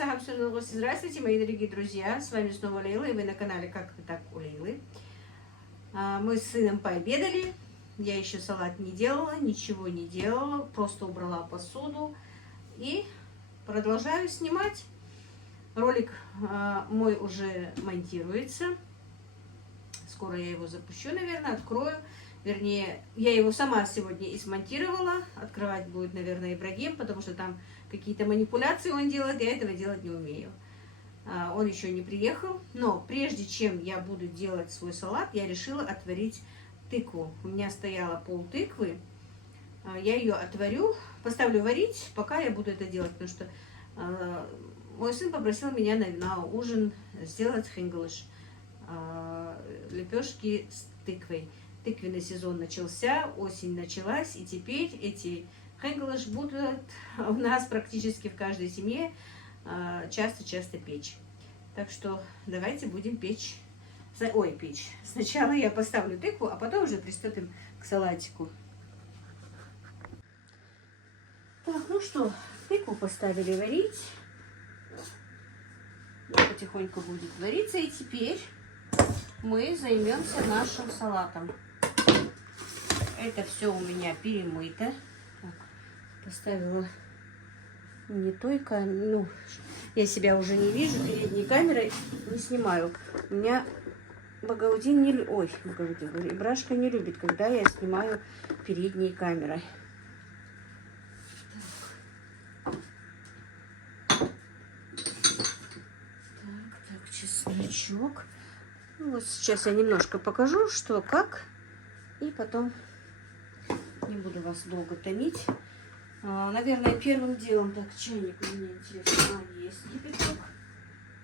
Здравствуйте, мои дорогие друзья, с вами снова Лейла, и вы на канале «Как ты так у Лейлы». Мы с сыном пообедали, я еще салат не делала, ничего не делала, просто убрала посуду и продолжаю снимать. Ролик мой уже монтируется, скоро я его запущу, наверное, открою. Вернее, я его сама сегодня и смонтировала. Открывать будет, наверное, Ибрагим, потому что там какие-то манипуляции он делает, я этого делать не умею. Он еще не приехал. Но прежде чем я буду делать свой салат, я решила отварить тыкву. У меня стояла пол тыквы. Я ее отварю, поставлю варить, пока я буду это делать, потому что мой сын попросил меня на ужин сделать хингалыш, лепешки с тыквой. Тыквенный сезон начался, осень началась, и теперь эти хингалыш будут у нас практически в каждой семье часто-часто печь. Так что давайте будем печь. Печь. Сначала я поставлю тыкву, а потом уже приступим к салатику. Так, ну что, тыкву поставили варить. Потихоньку будет вариться, и теперь мы займемся нашим салатом. Это все у меня перемыто. Так, поставила ну, я себя уже не вижу, передней камерой не снимаю. У меня Багаудин не любит, Ибрашка не любит, когда я снимаю передней камерой. Так, чесночок. Ну, вот сейчас я немножко покажу, что как, и потом не буду вас долго томить. Наверное, первым делом, так, чайник у меня интересно, есть кипяток.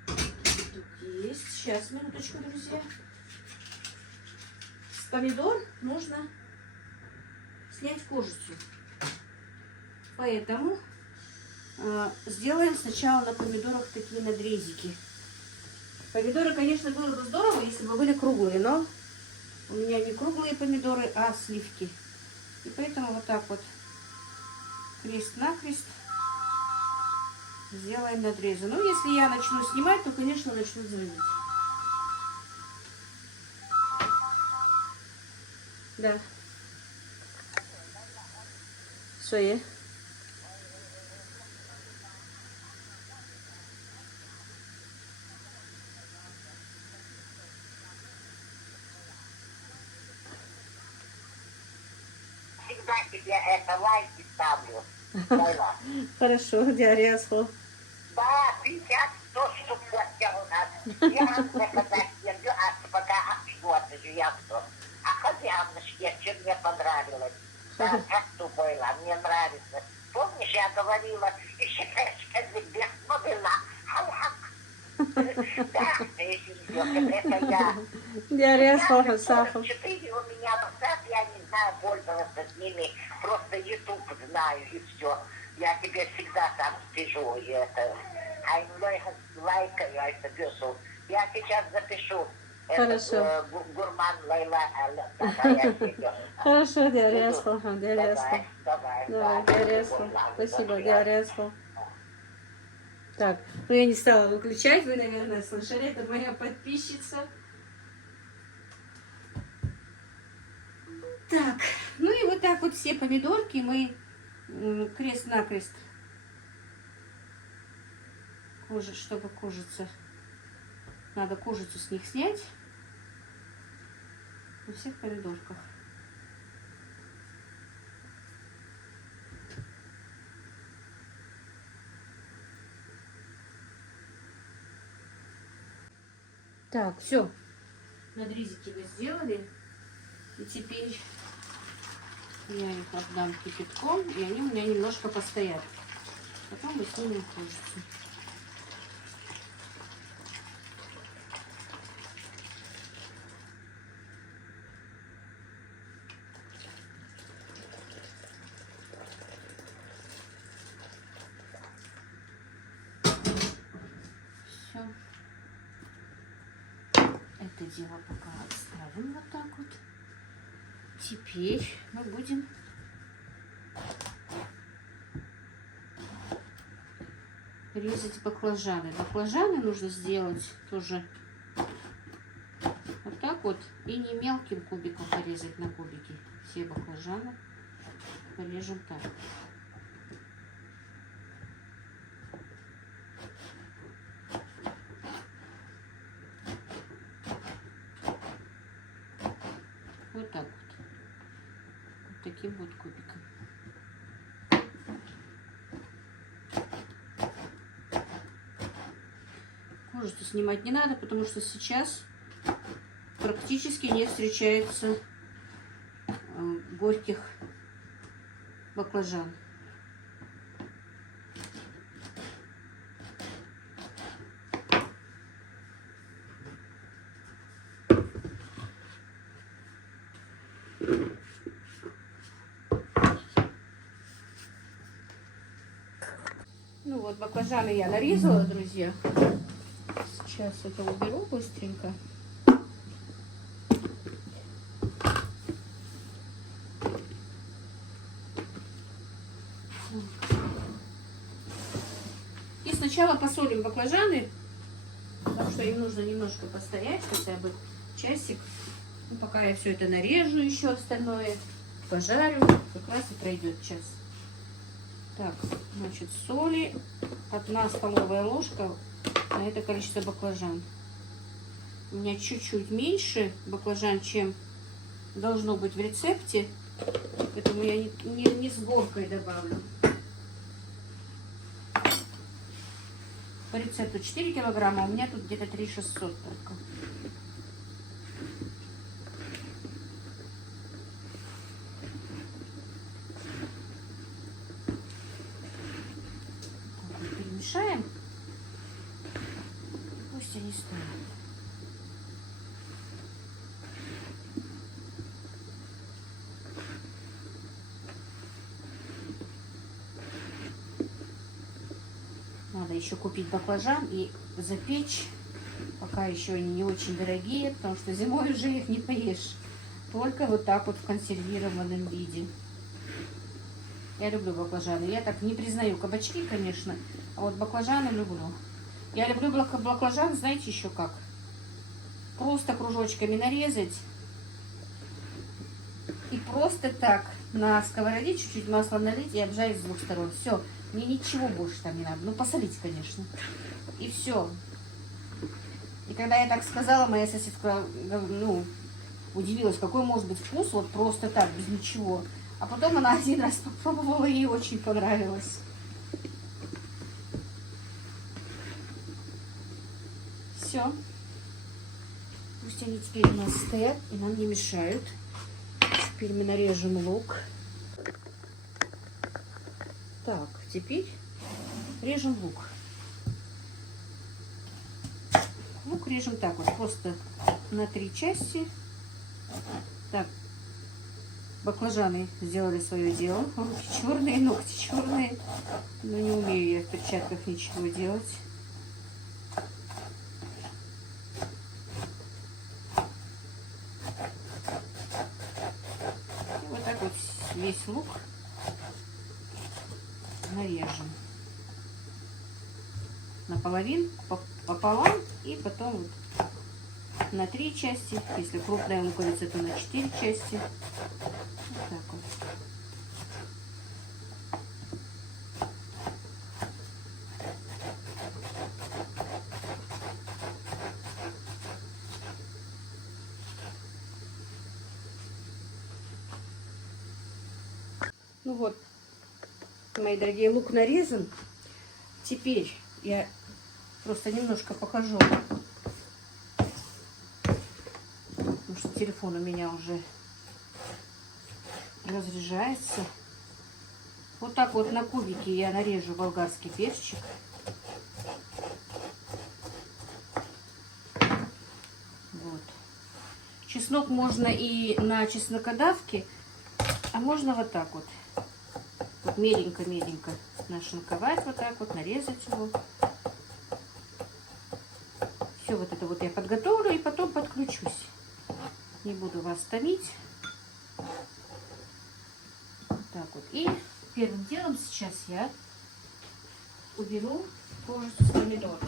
Кипяток есть. Сейчас, минуточку, друзья. С помидор нужно снять кожицу. Поэтому сделаем сначала на помидорах такие надрезики. Помидоры, конечно, было бы здорово, если бы были круглые, но у меня не круглые помидоры, а сливки. И поэтому вот так вот крест-накрест сделаем надрезы. Ну, если я начну снимать, то, конечно, начну звонить. Да. Соя. Всегда тебе это лайки ставлю. Хорошо, диарезхо. Да, 50-100 штук хотел у нас. Я вам заказать землю, пока отчет я что. А ходяночки, чем мне понравилось. Да, как тупойла, мне нравится. Помнишь, я говорила, ищепешка земля, но была. Да, это я. Диарезхо, Сафа. 4 у меня назад, я не знаю, пользоваться с ними. Просто YouTube знаю и все. Я тебе всегда там пишу. И это. Лайкаю, это пишу. Я сейчас запишу. Хорошо. Это гурман Лейла. Хорошо, диарезхо. Давай, диарезхо. Спасибо, диарезхо. Так, ну я не стала выключать, вы, наверное, слышали, это моя подписчица. Так, ну и вот так вот все помидорки мы крест-накрест, чтобы кожица, надо кожицу с них снять на всех помидорках. Так, все, надрезики мы сделали, и теперь я их отдам кипятком, и они у меня немножко постоят. Потом мы снимем кожицу. Все. Это дело пока отставим вот так вот. Теперь мы будем резать баклажаны. Баклажаны нужно сделать тоже вот так вот. И не мелким кубиком порезать на кубики. Все баклажаны порежем так. Вот так вот. Вот таким вот кубиком. Кожу-то снимать не надо, потому что сейчас практически не встречается горьких баклажан. Ну вот, баклажаны я нарезала, друзья. Сейчас это уберу быстренько. И сначала посолим баклажаны, потому что им нужно немножко постоять, хотя бы часик. Ну, пока я все это нарежу, еще остальное пожарю, как раз и пройдет час. Так, значит, соли 1 столовая ложка на это количество баклажан. У меня чуть-чуть меньше баклажан, чем должно быть в рецепте, поэтому я не с горкой добавлю. По рецепту 4 килограмма, у меня тут где-то 3600 только. Перемешаем. Пусть они стоят. Надо еще купить баклажан и запечь. Пока еще они не очень дорогие, потому что зимой уже их не поешь. Только вот так вот в консервированном виде. Я люблю баклажаны. Я так не признаю кабачки, конечно, а вот баклажаны люблю. Я люблю баклажан, знаете, еще как? Просто кружочками нарезать. И просто так на сковороде чуть-чуть масла налить и обжарить с 2 сторон. Все. Мне ничего больше там не надо. Ну, посолить, конечно. И все. И когда я так сказала, моя соседка, ну, удивилась, какой может быть вкус вот просто так, без ничего. А потом она 1 раз попробовала, и ей очень понравилось. Все. Пусть они теперь у нас стоят и нам не мешают. Теперь мы нарежем лук. Так, теперь режем лук. Лук режем так вот, просто на 3 части. Так, баклажаны сделали свое дело. Руки черные, ногти черные. Но не умею я в перчатках ничего делать. И вот так вот весь лук нарежем наполовину, пополам, и потом вот на 3 части. Если крупная луковица, то на 4 части. Вот так вот. Ну вот, мои дорогие, лук нарезан. Теперь я просто немножко покажу, потому что телефон у меня уже разряжается. Вот так вот на кубики я нарежу болгарский перчик. Вот. Чеснок можно и на чеснокодавке, а можно вот так вот. Вот меленько-меленько нашинковать, вот так вот, нарезать его. Все вот это вот я подготовлю и потом подключусь. Не буду вас томить. Так вот. И первым делом сейчас я уберу кожицу с помидор.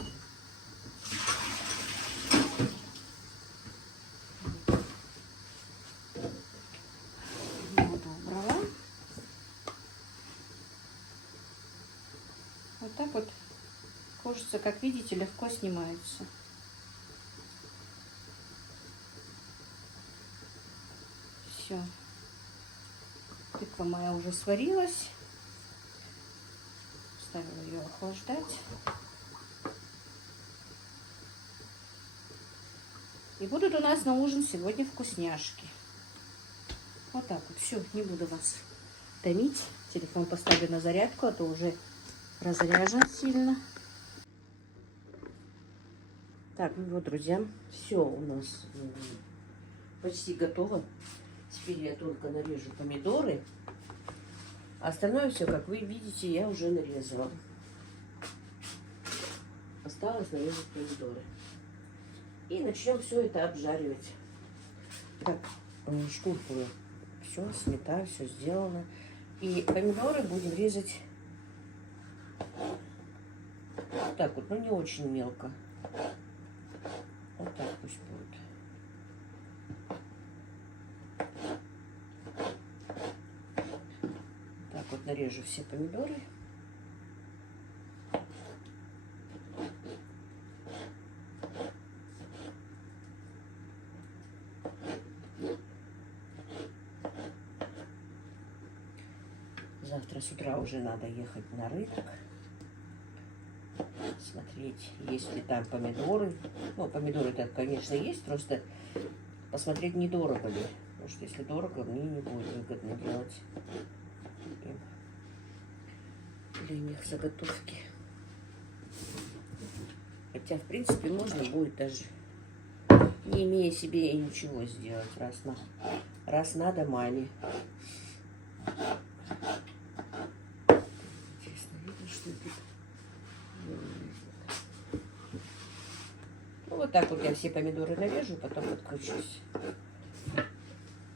Вот убрала. Вот так вот кожица, как видите, легко снимается. Все. Тыква моя уже сварилась. Ставила ее охлаждать. И будут у нас на ужин сегодня вкусняшки. Вот так вот. Все, не буду вас томить. Телефон поставлю на зарядку, а то уже разряжен сильно. Так, ну вот, друзья, все у нас почти готово. Теперь я только нарежу помидоры. Остальное все, как вы видите, я уже нарезала. Осталось нарезать помидоры. И начнем все это обжаривать. Так, шкурку все сметаю, все сделано. И помидоры будем резать вот так вот, но не очень мелко. Вот так пусть будет. Так вот нарежу все помидоры. Завтра с утра уже надо ехать на рынок. Смотреть, есть ли там помидоры. Ну, помидоры-то, конечно, есть, просто посмотреть, недорого ли. Потому что если дорого, мне не будет выгодно делать для них заготовки. Хотя, в принципе, можно будет даже, не имея себе и ничего сделать, раз надо маме. Честно, видно, что тут. Ну, вот так вот я все помидоры нарежу, потом подключусь.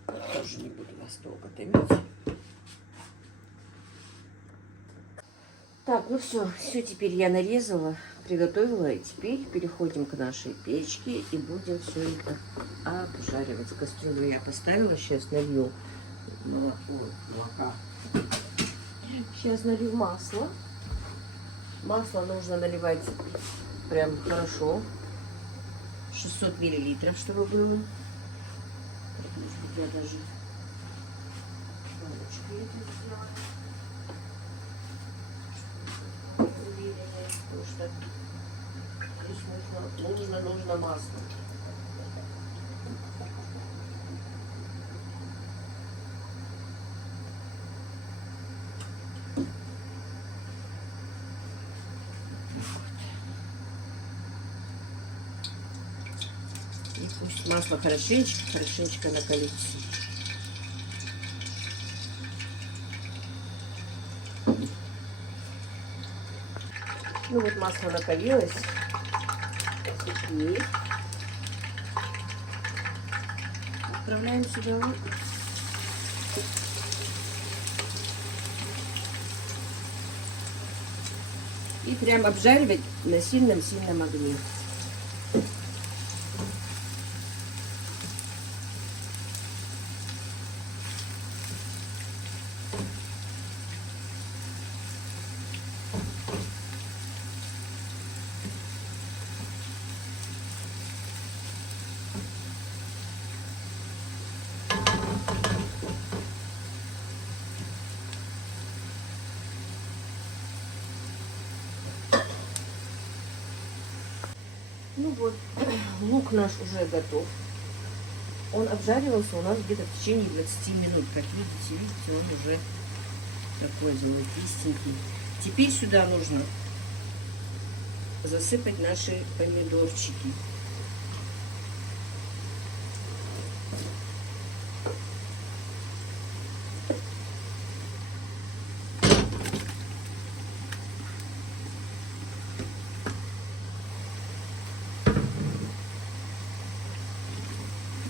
Тоже не буду вас долго томить. Так, ну все теперь я нарезала, приготовила. И теперь переходим к нашей печке и будем все это обжаривать. Кастрюлю я поставила, сейчас налью молока. Сейчас налью масло. Масло нужно наливать прям хорошо. 600 миллилитров, чтобы было. Может быть, я даже баночкой это сделаю. Потому что здесь нужно масло. И пусть масло хорошенечко накалится. Ну вот масло накалилось. Теперь отправляем сюда вот. И прям обжаривать на сильном-сильном огне. Ну вот, лук наш уже готов. Он обжаривался у нас где-то в течение 20 минут. Как видите, он уже такой золотистенький. Теперь сюда нужно засыпать наши помидорчики.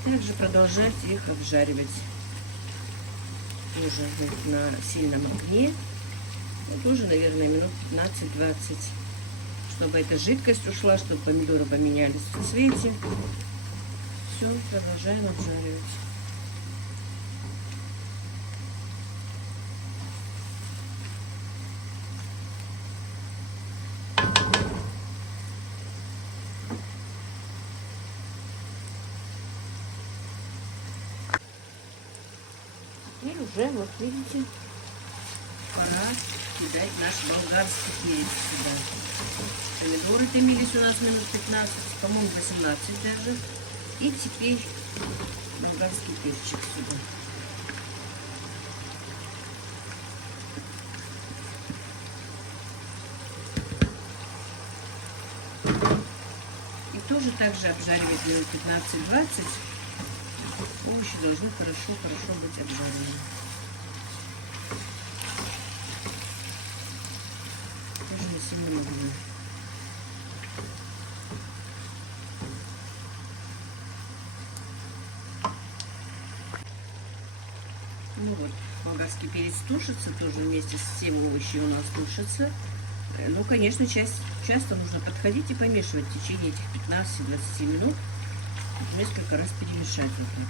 Также продолжать их обжаривать уже на сильном огне. Ну, тоже, наверное, минут 15-20, чтобы эта жидкость ушла, чтобы помидоры поменялись в цвете. Все, продолжаем обжаривать. Теперь уже, вот видите, пора кидать наш болгарский перец сюда. Помидоры томились у нас минут 15, по-моему, 18 даже. И теперь болгарский перчик сюда. И тоже также обжаривать минут 15-20. Овощи должны хорошо быть обжарены. Тоже не сильно много. Ну вот, болгарский перец тушится, тоже вместе с всем овощи у нас тушится. Ну, конечно, часто нужно подходить и помешивать в течение этих 15-20 минут. Несколько раз перемешать. Вот.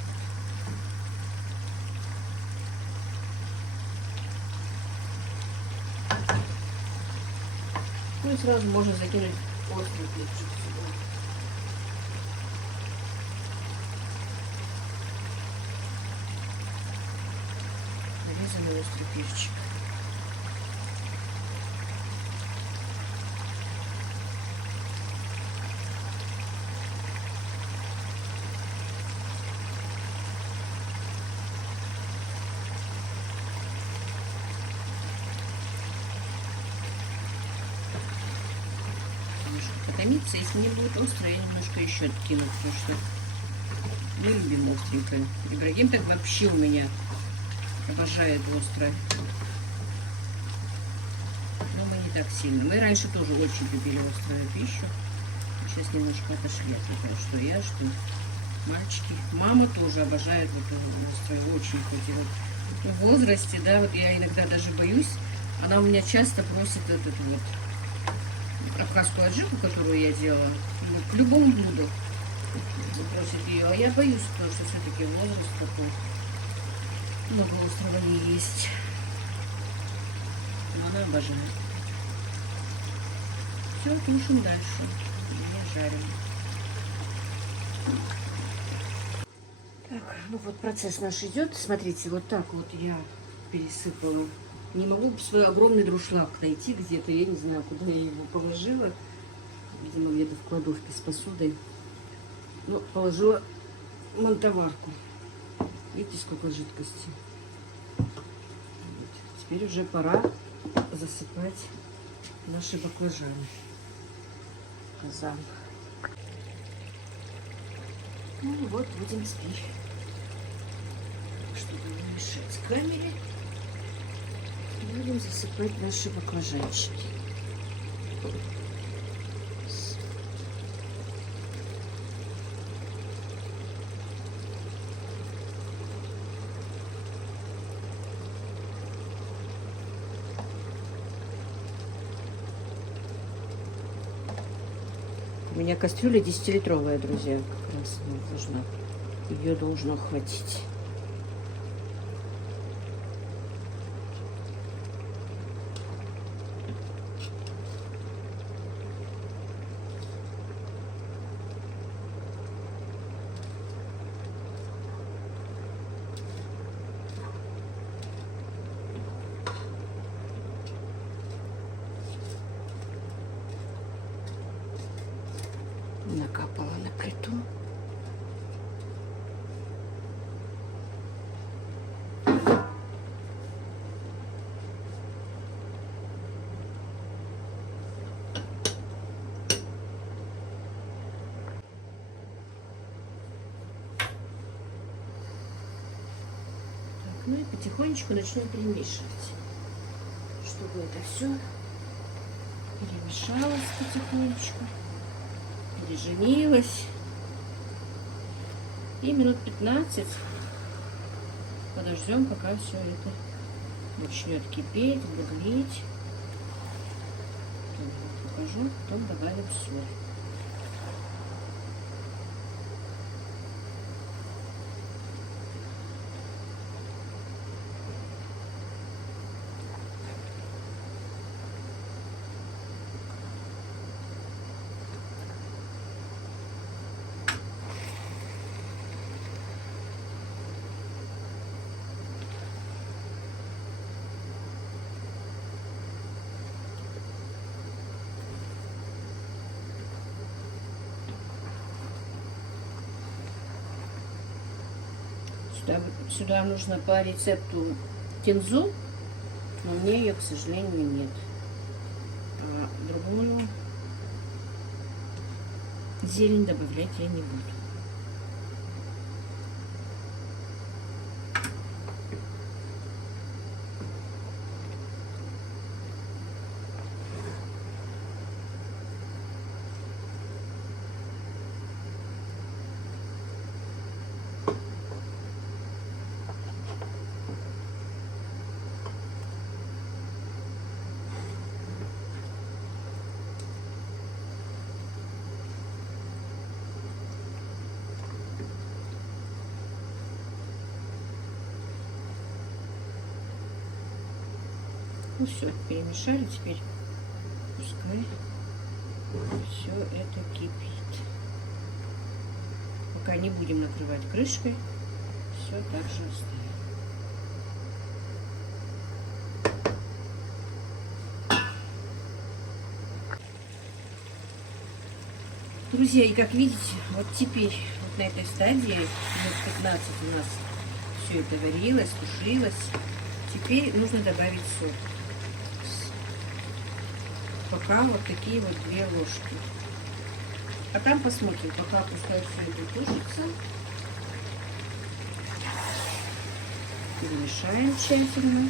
Ну и сразу можно закинуть острый перчик сюда. Нарезанный острый перчик. Потомиться, если не будет остро, я немножко еще откину, потому что мы любим остренькое. Ибрагим так вообще у меня обожает острое. Но мы не так сильно. Мы раньше тоже очень любили острую пищу. Сейчас немножко отошли от того, что я, что мальчики. Мама тоже обожает вот острое, очень хоть вот в возрасте, да, вот я иногда даже боюсь. Она у меня часто просит этот вот абхазскую аджику, которую я делала, к любому блюду запросит ее. А я боюсь, потому что все-таки возраст такой. Много острова не есть. Но она обожает. Все, тушим дальше. И жарим. Так, ну вот процесс наш идет. Смотрите, вот так вот я пересыпала. Не могу свой огромный друшлаг найти где-то. Я не знаю, куда я его положила. Видимо, где-то в кладовке с посудой. Ну, положила в мантоварку. Видите, сколько жидкости. Вот. Теперь уже пора засыпать наши баклажаны. Казан. Ну вот, будем теперь, чтобы не мешать камере, будем засыпать наши баклажанчики. У меня кастрюля 10-литровая, друзья, как раз она должна. Ее должно хватить. Накапала на плиту. Так, ну и потихонечку начнем перемешивать, чтобы это все перемешалось потихонечку. Переженилась. И минут 15 подождем, пока все это начнет кипеть, бурлить. покажу, потом добавим соль. Сюда нужно по рецепту кинзу, но у меня ее, к сожалению, нет. А другую зелень добавлять я не буду. Ну все, перемешали, теперь пускай все это кипит. Пока не будем накрывать крышкой, все так же оставим. Друзья, и как видите, вот теперь вот на этой стадии, минут 15 у нас все это варилось, тушилось. Теперь нужно добавить соль. Пока вот такие вот 2 ложки. А там посмотрим, пока пускай все это тушится. Перемешаем тщательно.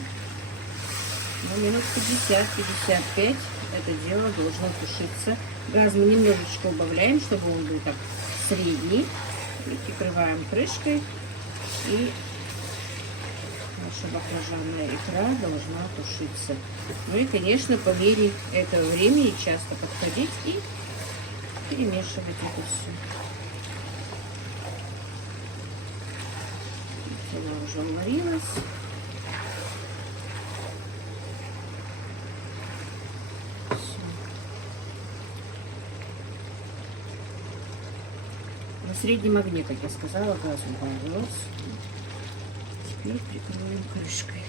Ну, минут 50-55 это дело должно тушиться. Газ мы немножечко убавляем, чтобы он был так средний. И прикрываем крышкой. И наша баклажанная икра должна тушиться. Ну и, конечно, по мере этого времени часто подходить и перемешивать это все. Она уже уварилась. Все. На среднем огне, как я сказала, газ убавилась. Теперь прикроем крышкой.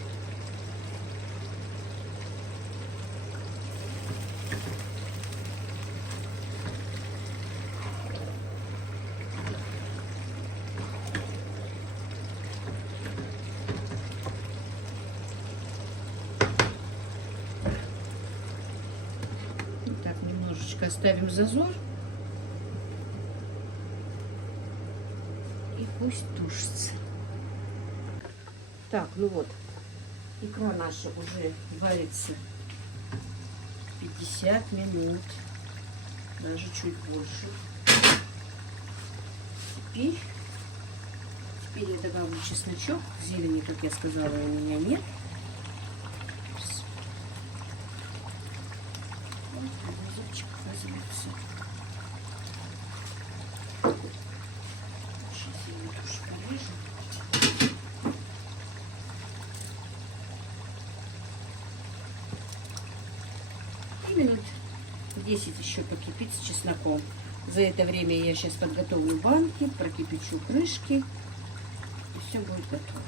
Так, немножечко оставим зазор. И пусть тушится. Так, ну вот, икра наша уже варится 50 минут, даже чуть больше. Теперь я добавлю чесночок. Зелени, как я сказала, у меня нет. Вот, зубчик возьмется. Сейчас я ее тоже порежу. И минут 10 еще покипит с чесноком. За это время я сейчас подготовлю банки, прокипячу крышки. И все будет готово.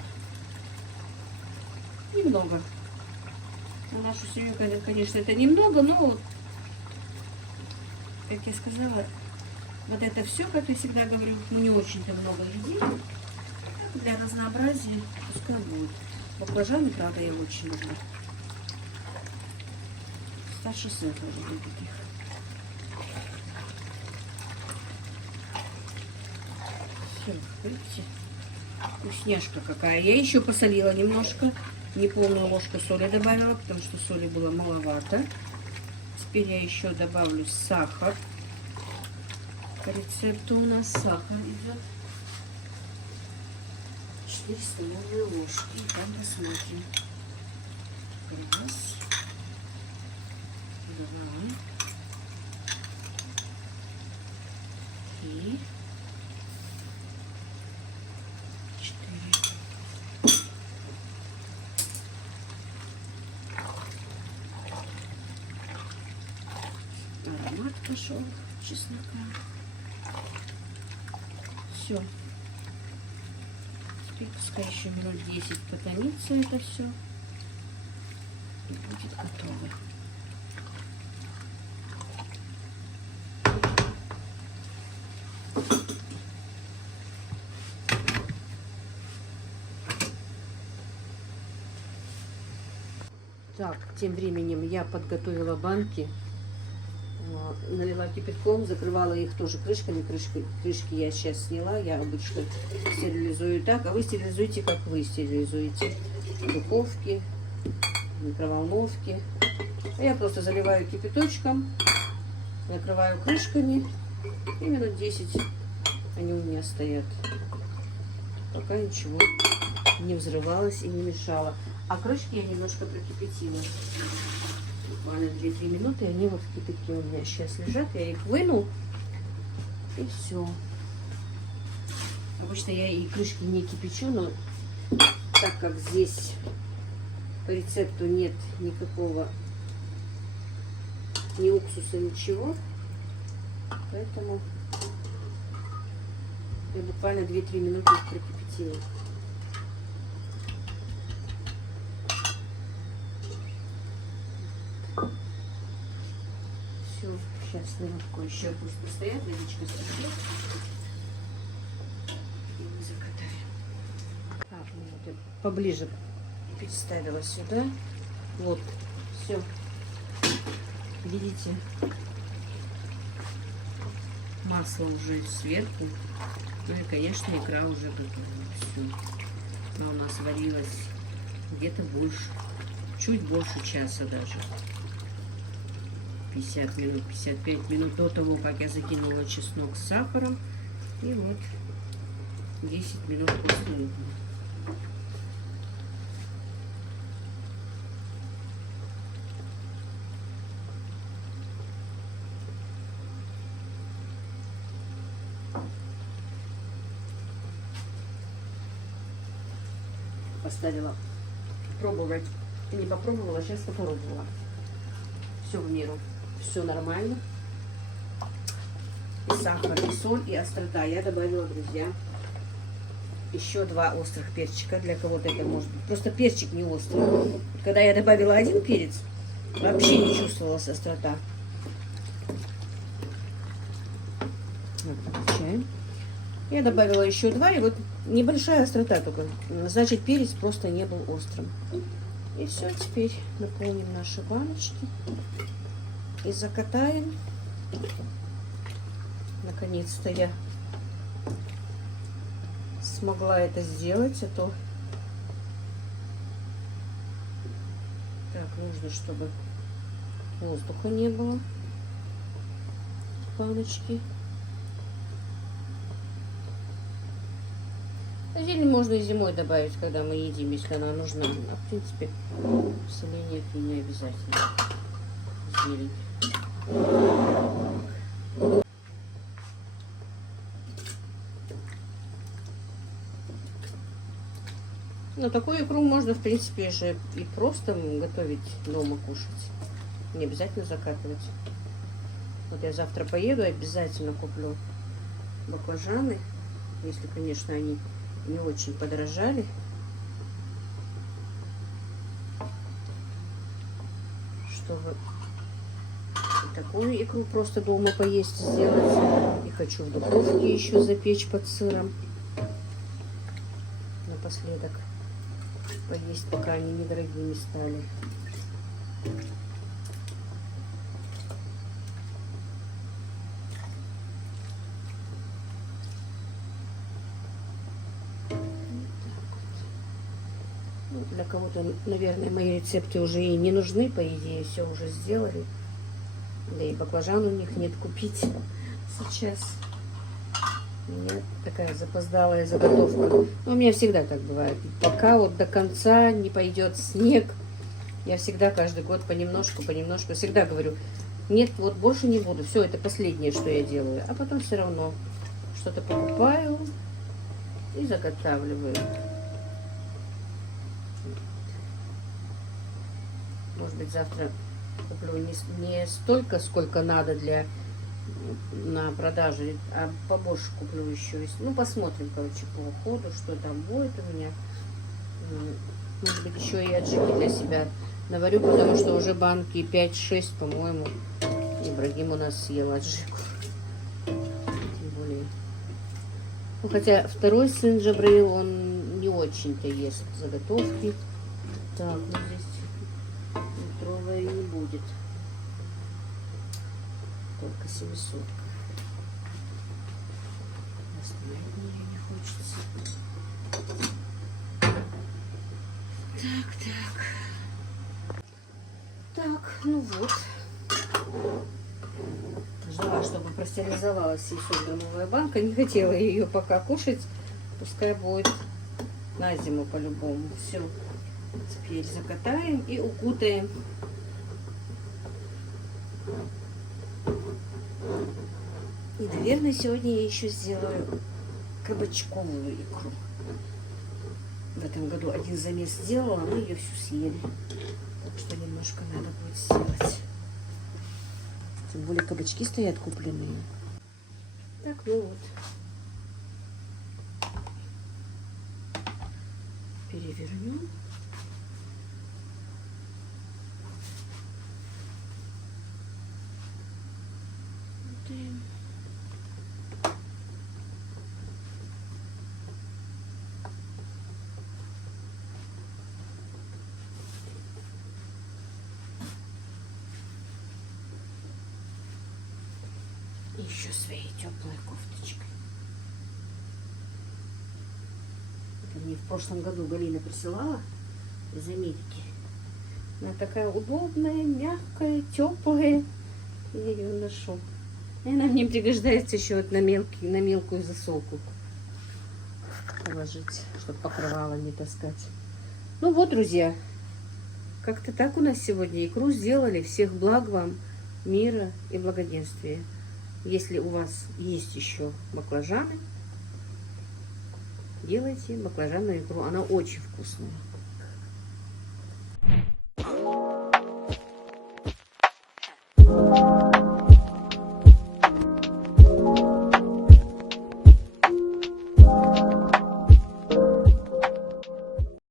Немного. На нашу семью, конечно, это немного, но вот, как я сказала, вот это все, как я всегда говорю, ну не очень-то много едим. Так, для разнообразия пускай будет. Баклажаны, правда, я очень люблю. Старший сын тоже любит их. Все, видите? Вкусняшка какая. Я еще посолила немножко. Неполную ложку соли добавила, потому что соли было маловато. Теперь я еще добавлю сахар. По рецепту у нас сахар идет 4 столовые ложки. И там посмотрим. Раз, 2, 3, 4. Аромат пошел чеснока. Все. Теперь пускай еще минут 10 потомится это все. И будет готово. Так, тем временем я подготовила банки, налила кипятком, закрывала их тоже крышками. Крышки я сейчас сняла, я обычно стерилизую так, а вы стерилизуете, как вы стерилизуете. В духовке, в микроволновке. А я просто заливаю кипяточком, накрываю крышками и минут 10 они у меня стоят, пока ничего не взрывалось и не мешало. А крышки я немножко прокипятила. Буквально 2-3 минуты, и они вот в кипятке у меня сейчас лежат. Я их выну, и все. Обычно я и крышки не кипячу, но так как здесь по рецепту нет никакого ни уксуса, ничего, поэтому я буквально 2-3 минуты их прокипятила. Все, сейчас немножко еще пусть постоят, водичка стечет. И мы закатаем. Так, ну вот я поближе переставила сюда. Вот, все. Видите? Масло уже сверху. Ну и, конечно, икра уже готова. Все. Она у нас варилась где-то больше, чуть больше часа даже. 50 минут, 55 минут до того, как я закинула чеснок с сахаром. И вот 10 минут после этого. Поставила пробовать. Не попробовала, сейчас попробовала. Все в меру. Все нормально. И сахар, и соль, и острота. Я добавила, друзья, еще 2 острых перчика. Для кого-то это может быть. Просто перчик не острый. Когда я добавила 1 перец, вообще не чувствовалась острота. Вот, включаем. Я добавила еще 2, и вот небольшая острота только. Значит, перец просто не был острым. И все, теперь наполним наши баночки и закатаем. Наконец-то я смогла это сделать, а то так нужно, чтобы воздуха не было в баночке. Зелень можно и зимой добавить, когда мы едим, если она нужна. А в принципе, соление это не обязательно. Зелень. Но такую икру можно, в принципе, же и просто готовить дома, кушать. Не обязательно закатывать. Вот я завтра поеду, обязательно куплю баклажаны, если, конечно, они не очень подорожали. Чтобы и такую икру просто дома поесть сделать. И хочу в духовке еще запечь под сыром. Напоследок поесть, пока они недорогими стали. Для кого-то, наверное, мои рецепты уже и не нужны, по идее, все уже сделали. Да и баклажан у них нет купить сейчас. У меня такая запоздалая заготовка. Но у меня всегда так бывает. Пока вот до конца не пойдет снег, я всегда каждый год понемножку, всегда говорю, нет, вот больше не буду. Все, это последнее, что я делаю. А потом все равно что-то покупаю и заготавливаю. Может быть, завтра куплю не столько, сколько надо на продажу, а побольше куплю еще. Ну, посмотрим, короче, по ходу, что там будет у меня. Может быть, еще и аджики для себя наварю, потому что уже банки 5-6, по-моему, Ибрагим у нас съел аджику. Тем более. Ну, хотя второй сын Джабраил, он не очень-то ест заготовки. Так, ну здесь литровая не будет. Только 700. Остановить мне не хочется. Так, ну вот. Ждала, чтобы простерилизовалась 700-граммовая банка. Не хотела ее пока кушать. Пускай будет на зиму по-любому. Все. Теперь закатаем и укутаем. И, наверное, сегодня я еще сделаю кабачковую икру. В этом году один замес сделала, мы ее всю съели. Так что немножко надо будет сделать. Тем более кабачки стоят купленные. Так, ну вот. Перевернем. Еще своей теплой кофточкой. Это мне в прошлом году Галина присылала из Америки. Она такая удобная, мягкая, теплая. Я ее ношу. И она мне пригождается еще вот на мелкую засолку положить, чтобы покрывало не таскать. Ну вот, друзья, как-то так у нас сегодня икру сделали. Всех благ вам, мира и благоденствия. Если у вас есть еще баклажаны, делайте баклажанную икру. Она очень вкусная.